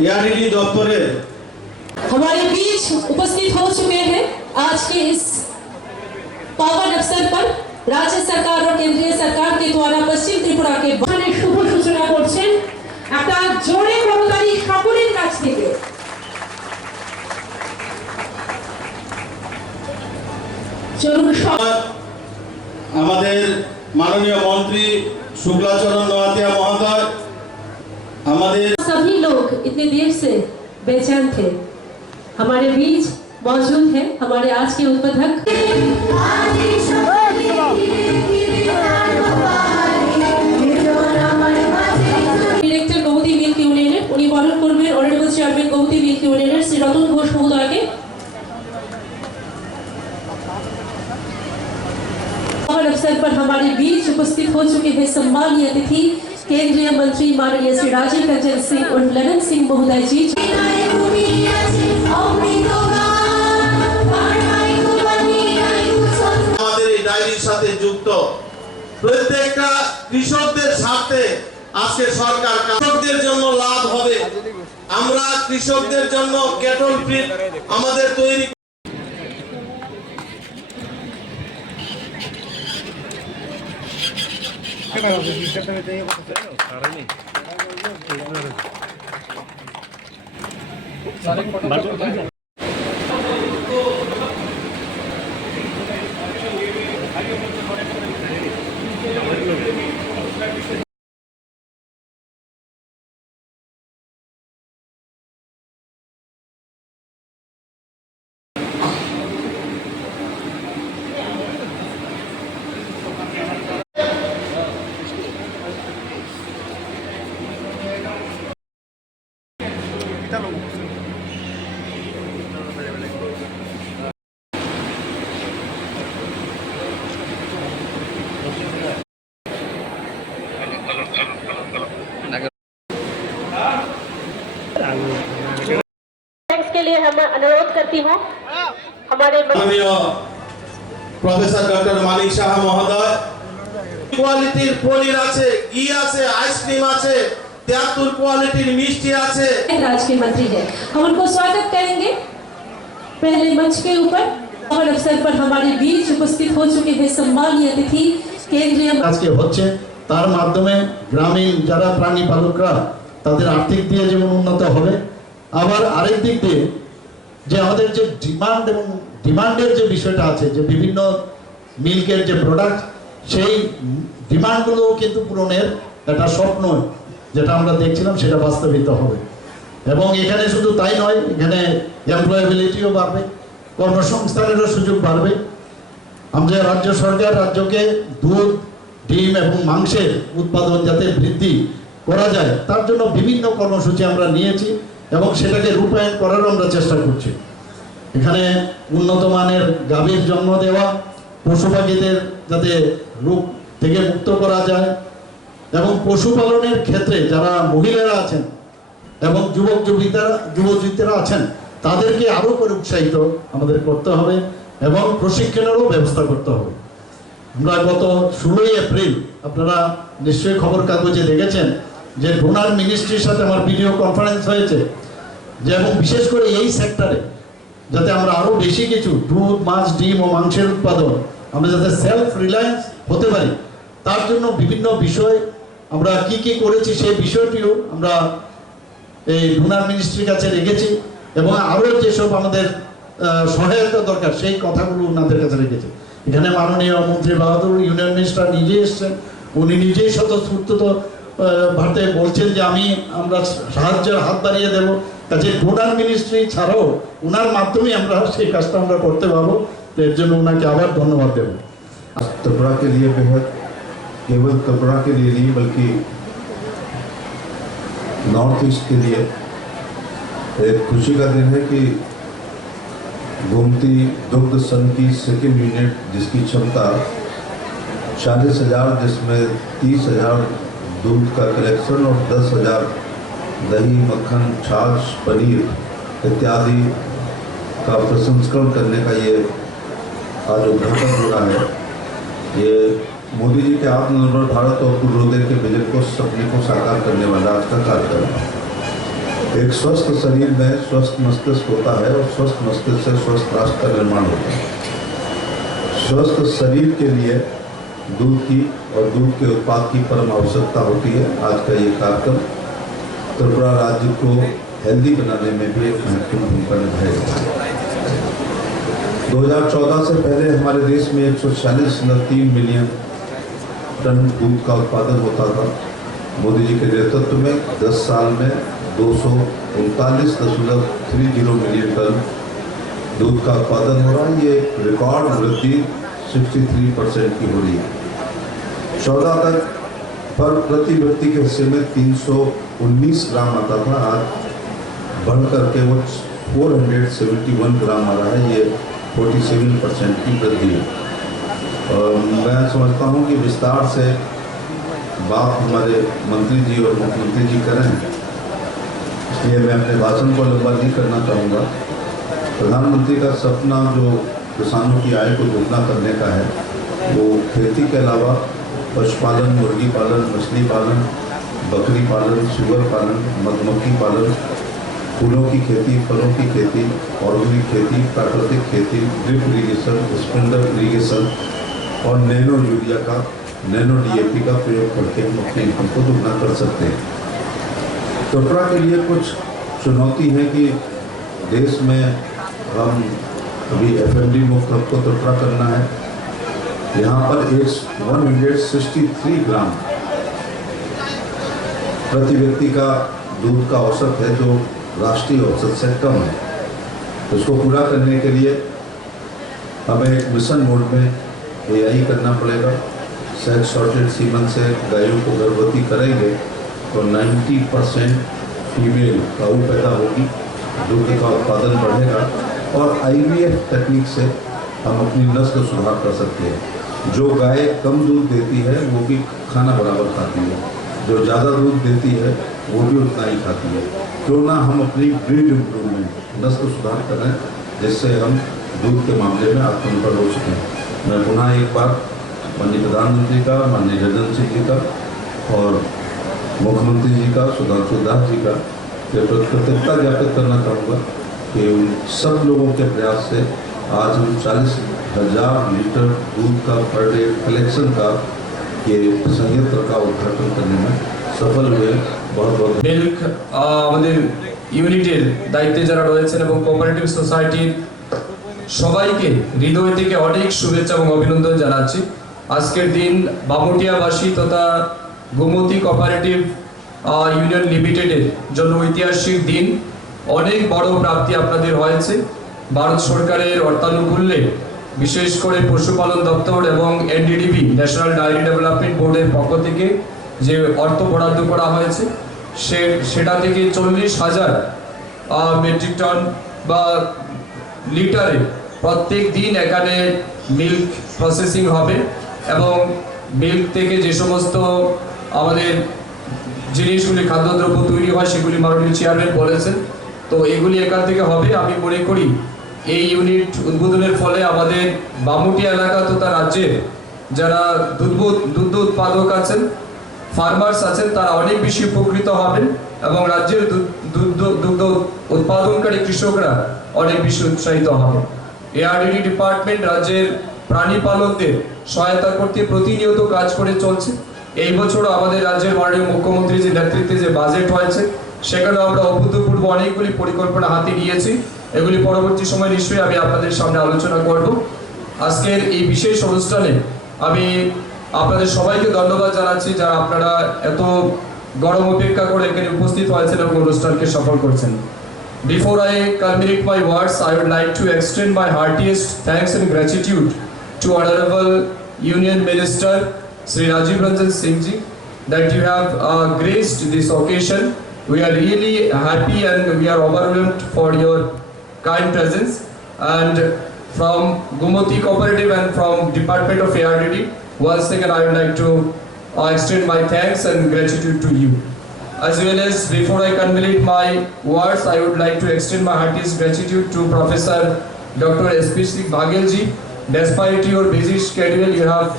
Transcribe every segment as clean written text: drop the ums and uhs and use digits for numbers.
Yardley दफ्तरे हमारे बीच उपस्थित हो चुके हैं आज के इस पावन अवसर पर राज्य सरकार और केंद्रीय सरकार के द्वारा पश्चिम त्रिपुरा के बाने शुभ सूचना করছেন একটা জোরে করতালি সকলের কাছ থেকে। চলুন আমাদের माननीय मंत्री शुक्लाचरण नवातिया महोदय, हमारे सभी लोग इतनी देर से बेचैन थे, हमारे बीच मौजूद है हमारे आज के उद्बोधक डायरेक्टर गौती मिल्क यूनियन उन्हीं বরণ করবেন honourable chairman Gauti milk union Shri Ratan Ghosh মহোদয়কে। अवसर पर हमारे बीच उपस्थित हो चुके हैं सम्मानीय अतिथि केंद्रीय मंत्री माननीय श्री राजीव रंजन सिंह और ललन सिंह महोदय जी। আমাদের এই ডায়েরির সাথে যুক্ত প্রত্যেকটা কৃষকদের স্বার্থে আজকে সরকার কৃষকদের জন্য লাভ হবে। আমরা কৃষকদের জন্য ক্যাটল ফিড আমাদের তৈরি के लिए हम अनुरोध करती हूँ हमारे माननीय प्रोफेसर डॉक्टर मानिक शाह महोदय, क्वालिटीर पनीर आछे, घी आछे, आइसक्रीम आछे, 73 क्वालिटीर मिष्टी आछे। राज्य के मंत्री है, हम उनको स्वागत करेंगे पहले मंच के ऊपर। और अवसर पर हमारे बीच उपस्थित हो चुके हैं सम्मानीय अतिथि केंद्रीय আজকে হচ্ছে তার মাধ্যমে গ্রামীণ যারা প্রাণী পালকরা তাদের আর্থিক দিয়ে যেমন উন্নত হবে, আবার আরেক দিক দিয়ে যে আমাদের যে ডিমান্ড এবং ডিমান্ডের যে বিষয়টা আছে যে বিভিন্ন মিল্কের যে প্রোডাক্ট সেই ডিমান্ডগুলো কিন্তু পূরণের একটা স্বপ্ন যেটা আমরা দেখছিলাম সেটা বাস্তবিত হবে। এবং এখানে শুধু তাই নয়, এখানে এমপ্লয়াবিলিটিও বাড়বে, কর্মসংস্থানেরও সুযোগ বাড়বে। আমরা রাজ্য সরকার রাজ্যকে দুধ, ডিম এবং মাংসের উৎপাদন যাতে বৃদ্ধি করা যায় তার জন্য বিভিন্ন কর্মসূচি আমরা নিয়েছি এবং সেটাকে রূপায়ণ করারও আমরা চেষ্টা করছি। এখানে উন্নত মানের গাভীর জন্ম দেওয়া, পশু পাখিদের যাতে রোগ থেকে মুক্ত করা যায় এবং পশুপালনের ক্ষেত্রে যারা মহিলারা আছেন এবং যুবতীরা আছেন তাদেরকে আরও করে উৎসাহিত আমাদের করতে হবে এবং প্রশিক্ষণেরও ব্যবস্থা করতে হবে। আমরা গত 16 এপ্রিল আপনারা নিশ্চয়ই খবর কাগজে দেখেছেন যে ডোনার মিনিস্ট্রির সাথে আমার ভিডিও কনফারেন্স হয়েছে যে এবং বিশেষ করে এই সেক্টরে যাতে আমরা আরও বেশি কিছু দুধ, মাছ, ডিম ও মাংসের উৎপাদন আমরা যাতে সেলফ রিলায়েন্স হতে পারি তার জন্য বিভিন্ন বিষয় আমরা কি কি করেছি সেই বিষয়টিও আমরা এই ডোনার মিনিস্ট্রির কাছে রেখেছি এবং আরও যেসব আমাদের সহায়তা দরকার সেই কথাগুলো ওনাদের কাছে রেখেছি। এখানে মাননীয় মন্ত্রী বাহাদুর ইউনিয়ন মিনিস্টার নিজে এসছেন, উনি নিজেই স্বতঃস্ফূর্ত ভারতে বলছেন যে আমরা সাহায্যের হাত বাড়িয়ে দেবো। কাজে ডোনার মিনিস্ট্রি ছাড়াও ওনার মাধ্যমে আমরা সেই কাজটা আমরা করতে পারবো। এর জন্য ওনাকে আবার ধন্যবাদ দেব। त्रिपुरा के लिए बेहद केवल त्रिपुरा के लिए नहीं बल्कि नॉर्थ ईस्ट के लिए एक खुशी का दिन है कि गोमती दुग्ध संघ की सेकेंड यूनिट जिसकी क्षमता 40,000 जिसमें 30,000 दूध का कलेक्शन और 10,000 दही, मक्खन, छाछ, पनीर इत्यादि का प्रसंस्करण करने का ये आज उद्घाटन हो रहा है। ये मोदी जी के आत्मनिर्भर भारत और पूर्वोदय के विजन को सपने को साकार करने वाला आज का कार्यक्रम है। एक स्वस्थ शरीर में स्वस्थ मस्तिष्क होता है और स्वस्थ मस्तिष्क से स्वस्थ राष्ट्र का निर्माण होता है। स्वस्थ शरीर के लिए दूध की और दूध के उत्पाद की परम आवश्यकता होती है। आज का ये कार्यक्रम त्रिपुरा राज्य को हेल्दी बनाने में भी एक महत्वपूर्ण भूमिका निभाएगा। 2014 से पहले हमारे देश में 146.3 मिलियन टन दूध का उत्पादन होता था। मोदी जी के नेतृत्व में 10 साल में 239.30 मिलियन टन दूध का उत्पादन हो रहा है। ये रिकॉर्ड वृद्धि 63% की हो रही है। 14 तक पर प्रति व्यक्ति के हिस्से में 319 ग्राम आता था, आज बढ़कर के वो 471 ग्राम आ रहा है। ये 47% की वृद्धि है। मैं समझता हूँ कि विस्तार से बात हमारे मंत्री जी और मुख्यमंत्री जी करें, इसलिए मैं अपने भाषण को लंबा नहीं करना चाहूँगा। प्रधानमंत्री का सपना जो किसानों की आय को दोगुना करने का है, वो खेती के अलावा पशुपालन, मुर्गी पालन, मछली पालन, बकरी पालन, सुअर पालन, मधुमक्खी पालन, फूलों की खेती, फलों की खेती, ऑर्गेनिक खेती, प्राकृतिक खेती, ड्रिप इरीगेशन, स्प्रिंकलर इरीगेशन और नैनो यूरिया का, नैनो DAP का प्रयोग करके हम अपने इनकम को दोगुना कर सकते हैं। त्रिपुरा के लिए कुछ चुनौती है कि देश में हम अभी FMD मुक्त हब को त्रिपुरा करना है। यहाँ पर 163 ग्राम प्रति व्यक्ति का दूध का औसत है, जो राष्ट्रीय औसत से कम है। उसको पूरा करने के लिए हमें एक मिशन मोड में AI करना पड़ेगा। सेक्स शॉर्टेड सीमन से गायों को गर्भवती करेंगे तो 90% फीमेल काऊ पैदा होगी, दूध का उत्पादन बढ़ेगा और IVF तकनीक से हम अपनी नस्ल सुधार कर सकते हैं। जो गाय कम दूध देती है वो भी खाना बराबर खाती है, जो ज़्यादा दूध देती है वो भी उतना ही खाती है। क्यों ना हम अपनी ब्रीड इम्प्रूवमेंट, नस्ल सुधार करें, जिससे हम दूध के मामले में आत्मनिर्भर हो सकें। मैं पुनः एक बार माननीय प्रधानमंत्री का, माननीय जगन सिंह जी का और मुख्यमंत्री जी का, सुधांशु दास जी का कृतज्ञता ज्ञापित करना चाहूँगा कि उन सब लोगों के प्रयास से आज हम 40,000 लीटर दूध का पर डे कलेक्शन का ये संयंत्र का उद्घाटन करने में सफल हुए। बहुत बहुत মিল্ক আমাদের ইউনিটের দায়িত্বে যারা রয়েছেন এবং কোঅপারেটিভ সোসাইটির সবাইকে হৃদয় থেকে অনেক শুভেচ্ছা এবং অভিনন্দন জানাচ্ছি। আজকের দিন বামুটিয়াবাসী তথা গোমতী কোঅপারেটিভ ইউনিয়ন লিমিটেডের জন্য ঐতিহাসিক দিন। অনেক বড় প্রাপ্তি আপনাদের হয়েছে। ভারত সরকারের অর্থানুকূল্যে বিশেষ করে পশুপালন দপ্তর এবং NDDB ন্যাশনাল ডায়েরি ডেভেলপমেন্ট বোর্ডের পক্ষ থেকে যে অর্থ বরাদ্দ করা হয়েছে সেটা থেকে 40,000 মেট্রিক টন বা লিটারে প্রত্যেক দিন এখানে মিল্ক প্রসেসিং হবে এবং মিল্ক থেকে যে সমস্ত আমাদের জিনিসগুলি খাদ্যদ্রব্য তৈরি হয় সেগুলি মাননীয় চেয়ারম্যান বলেছেন। তো এগুলি এখান থেকে হবে। আমি মনে করি এই ইউনিট উদ্বোধনের ফলে আমাদের বামুটিয়া এলাকা তথা রাজ্যের যারা দুগ্ধ উৎপাদক আছেন, ফার্মার্স আছেন, তারা অনেক বেশি উপকৃত হবেন এবং রাজ্যের দুগ্ধ উৎপাদনকারী কৃষকরা অনেক বেশি উৎসাহিত হবেন। ARDD ডিপার্টমেন্ট রাজ্যের প্রাণী পালকদের সহায়তা করতে প্রতিনিয়ত কাজ করে চলছে। এই বছরও আমাদের রাজ্যের মাননীয় মুখ্যমন্ত্রীর যে নেতৃত্বে যে বাজেট হয়েছে সেখানে আমরা অভূতপূর্ব অনেকগুলি পরিকল্পনা হাতে নিয়েছি। এগুলি পরবর্তী সময় নিশ্চয়ই আমি আপনাদের সামনে আলোচনা করব। আজকের এই বিশেষ অনুষ্ঠানে আমি আপনাদের সবাইকে ধন্যবাদ জানাচ্ছি যারা আপনারা এত গরম অপেক্ষা করে এখানে উপস্থিত হয়েছেন এবং অনুষ্ঠানকে সফল করছেন। Before I culminate my words, I would like to extend my heartiest thanks and gratitude to Honorable Union Minister Sri Rajiv Ranjan Singh ji that you have graced this occasion. We are really happy and we are overwhelmed for your kind presence. And from Gomoti Cooperative and from Department of ARDD, once again I would like to extend my thanks and gratitude to you. As well as before I culminate my words, I would like to extend my heartiest gratitude to Professor Dr. SP Singh Baghel ji. Despite your busy schedule, you have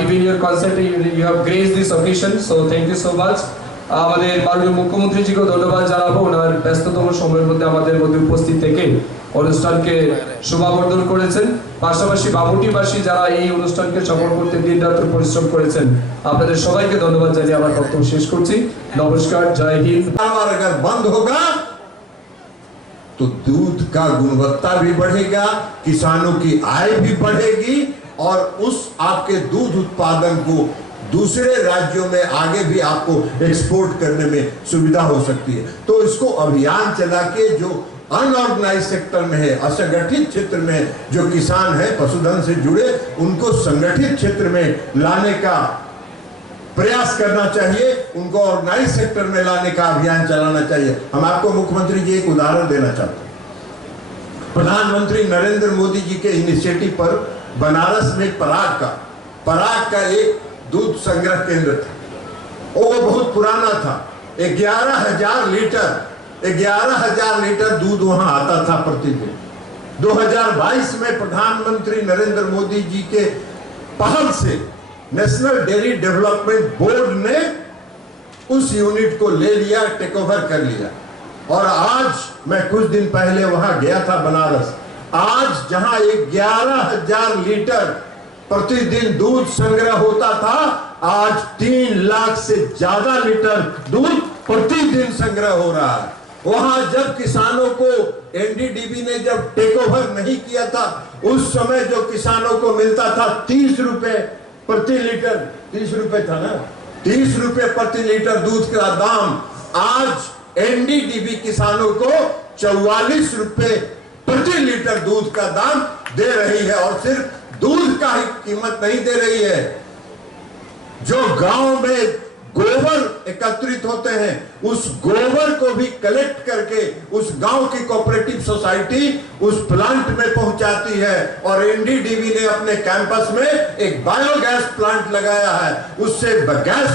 given your consent, you have graced this occasion, so thank you so much. আমাদের মাননীয় মুখ্যমন্ত্রীজিকেও ধন্যবাদ জানাবো, ওনার ব্যস্ততম সময়ের মধ্যে আমাদের মধ্যে উপস্থিত থেকে অনুষ্ঠানকে শোভাবর্ধন করেছেন। পাশাপাশি বামুটিবাসী যারা এই অনুষ্ঠানকে সফল করতে দিনরাত পরিশ্রম করেছেন, আপনাদের সবাইকে ধন্যবাদ জানিয়ে আমার বক্তব্য শেষ করছি। নমস্কার, জয় হিন্দ। कारोबार अगर बंद होगा तो दूध का गुणवत्ता भी बढ़ेगा, किसानों की आय भी बढ़ेगी और उस आपके दूध उत्पादन को दूसरे राज्यों में आगे भी आपको एक्सपोर्ट करने में सुविधा हो सकती है। तो इसको अभियान चला के जो अनऑर्गेनाइज सेक्टर में है, असंगठित क्षेत्र में जो किसान है पशुधन से जुड़े, उनको संगठित क्षेत्र में लाने का प्रयास करना चाहिए, उनको ऑर्गेनाइज सेक्टर में लाने का अभियान चलाना चाहिए। हम आपको मुख्यमंत्री जी एक उदाहरण देना चाहते हैं। प्रधानमंत्री नरेंद्र मोदी जी के इनिशिएटिव पर बनारस में पराग का एक दूध संग्रह केंद्र था। वो बहुत पुराना था। 11,000 लीटर दूध वहां आता था प्रतिदिन। 2022 में प्रधानमंत्री नरेंद्र मोदी जी के पहल से नेशनल डेयरी डेवलपमेंट बोर्ड ने उस यूनिट को ले लिया, टेक ओवर कर लिया। और आज मैं कुछ दिन पहले वहां गया था बनारस। आज जहां 11,000 लीटर प्रतिदिन दूध संग्रह होता था, आज 3 लाख से ज्यादा लीटर दूध प्रतिदिन संग्रह हो रहा है। वहां जब किसानों को एनडीडीबी ने जब टेक ओवर नहीं किया था, उस समय जो किसानों को मिलता था 30 रुपए प्रति लीटर, 30 रुपए था ना, 30 रुपए प्रति लीटर दूध का दाम, आज एनडीडीबी किसानों को 44 रुपए प्रति लीटर दूध का दाम दे रही है। और सिर्फ दूध का ही कीमत नहीं दे रही है, जो गांव में गोबर एकत्रित होते हैं, उस गोबर को भी कलेक्ट करके उस गांव की कोऑपरेटिव सोसाइटी उस प्लांट में पहुंचाती है। और एनडीडीबी ने अपने कैंपस में एक बायोगैस प्लांट लगाया है, उससे गैस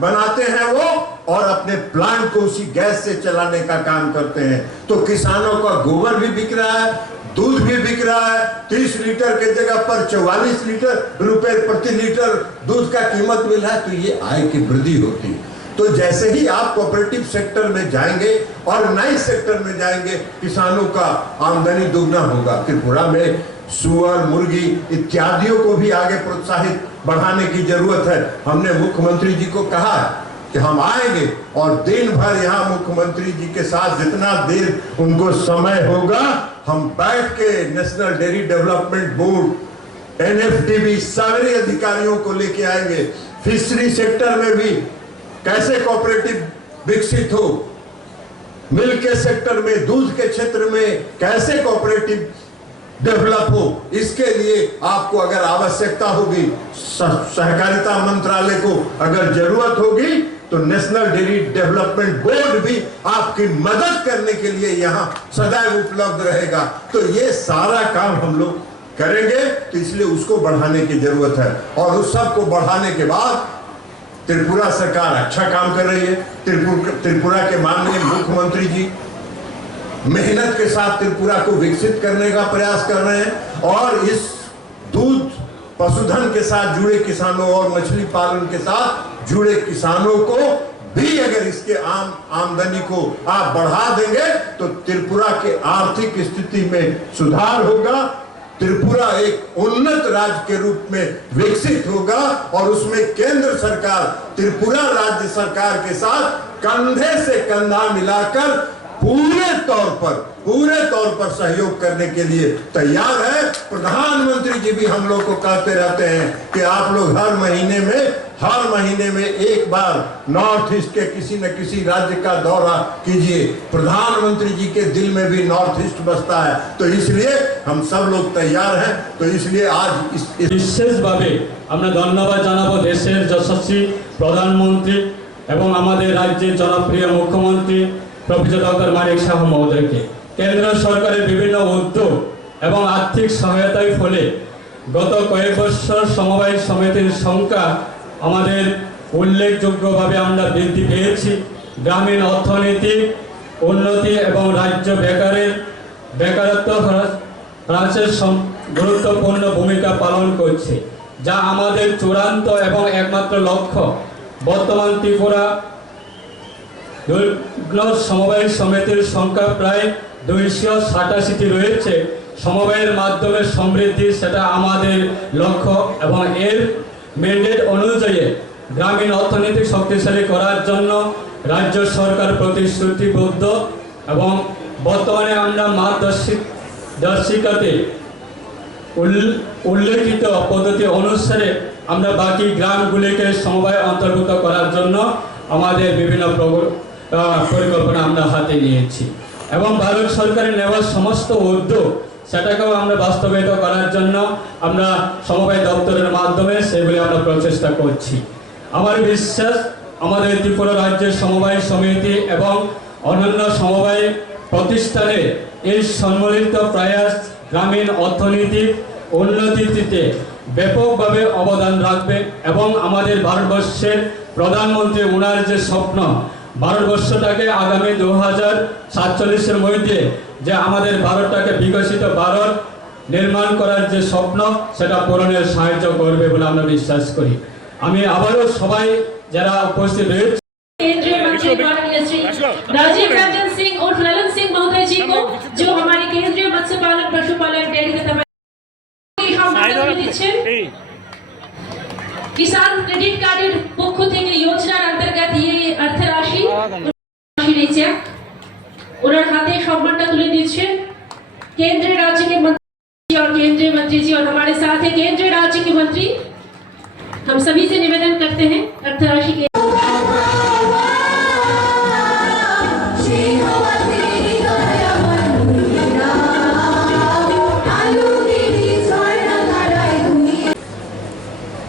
बनाते हैं वो, और अपने प्लांट को उसी गैस से चलाने का काम करते हैं। तो किसानों का गोबर भी बिक रहा है, दूध भी बिक रहा है। 30 लीटर के जगह पर 44 रुपए प्रति लीटर दूध का कीमत मिल रहा है। तो ये आय की वृद्धि होती है। तो जैसे ही आप कोऑपरेटिव सेक्टर में जाएंगे, ऑर्गेनाइज सेक्टर में जाएंगे, किसानों का आमदनी दुगना होगा। त्रिपुरा में सुअर, मुर्गी इत्यादियों को भी आगे प्रोत्साहित बढ़ाने की जरूरत है। हमने मुख्यमंत्री जी को कहा है कि हम आएंगे और दिन भर यहाँ मुख्यमंत्री जी के साथ जितना देर उनको समय होगा, हम बैठ के national dairy development board, NFDB सारे अधिकारियों को लेके आएंगे। फिशरी सेक्टर में भी कैसे कोऑपरेटिव विकसित हो, मिल्क के सेक्टर में, दूध के क्षेत्र में कैसे कोऑपरेटिव डेवलप हो, इसके लिए आपको अगर आवश्यकता होगी, सहकारिता मंत्रालय को अगर जरूरत होगी, तो नेशनल डेयरी डेवलपमेंट बोर्ड भी आपकी मदद करने के लिए यहाँ सदैव उपलब्ध रहेगा। तो ये सारा काम हम लोग करेंगे, तो इसलिए उसको बढ़ाने की जरूरत है। और उस सब को बढ़ाने के बाद त्रिपुरा सरकार अच्छा काम कर रही है। त्रिपुरा के माननीय मुख्यमंत्री जी मेहनत के साथ त्रिपुरा को विकसित करने का प्रयास कर रहे हैं। और इस दूध पशुधन के साथ जुड़े किसानों और मछली पालन के साथ जुड़े किसानों को भी अगर इसके आमदनी को आप बढ़ा देंगे, तो त्रिपुरा के आर्थिक स्थिति में सुधार होगा। त्रिपुरा एक उन्नत राज्य के रूप में विकसित होगा और उसमें केंद्र सरकार त्रिपुरा राज्य सरकार के साथ कंधे से कंधा मिलाकर पूरे तौर पर सहयोग करने के लिए तैयार है। प्रधानमंत्री जी भी हम लोग को कहते रहते हैं कि आप लोग हर महीने में एक बार नॉर्थ ईस्ट के किसी न किसी राज्य का दौरा कीजिए। प्रधानमंत्री जी के दिल में भी नॉर्थ ईस्ट बसता है। तो इसलिए हम सब लोग तैयार हैं। तो इसलिए आज বিশেষভাবে আমরা ধন্যবাদ জানাবো দেশের যশস্বী প্রধানমন্ত্রী এবং আমাদের রাজ্যের জনপ্রিয় মুখ্যমন্ত্রী প্রফেসর ডক্টর মানিক সাহা মহোদয়কে। কেন্দ্র সরকারের বিভিন্ন উদ্যোগ এবং আর্থিক সহায়তার ফলে গত কয়েক বছর সমবায় সমিতির সংখ্যা আমাদের উল্লেখযোগ্যভাবে আমরা বৃদ্ধি পেয়েছি। গ্রামীণ অর্থনৈতিক উন্নতি এবং রাজ্য বেকারত্ব হ্রাসের গুরুত্বপূর্ণ ভূমিকা পালন করছে, যা আমাদের চূড়ান্ত এবং একমাত্র লক্ষ্য। বর্তমান ত্রিপুরা দুগ্ন সমবায় সমিতির সংখ্যা প্রায় 287টি রয়েছে। সমবায়ের মাধ্যমে সমৃদ্ধি সেটা আমাদের লক্ষ্য এবং এর ম্যান্ডেট অনুযায়ী গ্রামীণ অর্থনীতি শক্তিশালী করার জন্য রাজ্য সরকার প্রতিশ্রুতিবদ্ধ এবং বর্তমানে আমরা মার্গদর্শিকাতে উল্লেখিত পদ্ধতি অনুসারে আমরা বাকি গ্রামগুলিকে সমবায় অন্তর্ভুক্ত করার জন্য আমাদের বিভিন্ন পরিকল্পনা আমরা হাতে নিয়েছি এবং ভারত সরকারের নেওয়া সমস্ত উদ্যোগ সেটাকেও আমরা বাস্তবায়িত করার জন্য আমরা সমবায় দপ্তরের মাধ্যমে সেগুলি আমরা প্রচেষ্টা করছি। আমার বিশ্বাস আমাদের ত্রিপুরা রাজ্যের সমবায় সমিতি এবং অন্যান্য সমবায় প্রতিষ্ঠানে এই সম্মিলিত প্রয়াস গ্রামীণ অর্থনীতির উন্নতিতে ব্যাপকভাবে অবদান রাখবে এবং আমাদের ভারতবর্ষের প্রধানমন্ত্রী ওনার যে স্বপ্ন ভারতবর্ষটাকে আগামী 2047-এর মধ্যে যে আমাদের ভারতটাকে বিকশিত ভারত নির্মাণ করার যে স্বপ্ন সেটা পূরণের সাহায্য করবে বলে আমরা বিশ্বাস করি। আমি আবারও সবাই যারা উপস্থিত রয়েছে केंद्रीय मंत्री माननीय श्री राजीव रंजन सिंह और ललन सिंह महोदय जी को जो हमारे केंद्रीय मत्स्य पालन पशुपालन डेयरी तथा किसान क्रेडिट कार्ड पक्ष থেকে योजनाর अंतर्गत ये अर्थ राशि নিয়েছে ওনার হাতে সম্মানটা তুলে দিচ্ছেন केंद्रीय राज्य के मंत्री और केंद्रीय मंत्री जी और हमारे साथ है केंद्रीय राज्य के मंत्री। हम सभी से निवेदन करते हैं अर्थ राशि के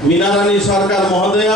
मीना रानी सरकार महोदया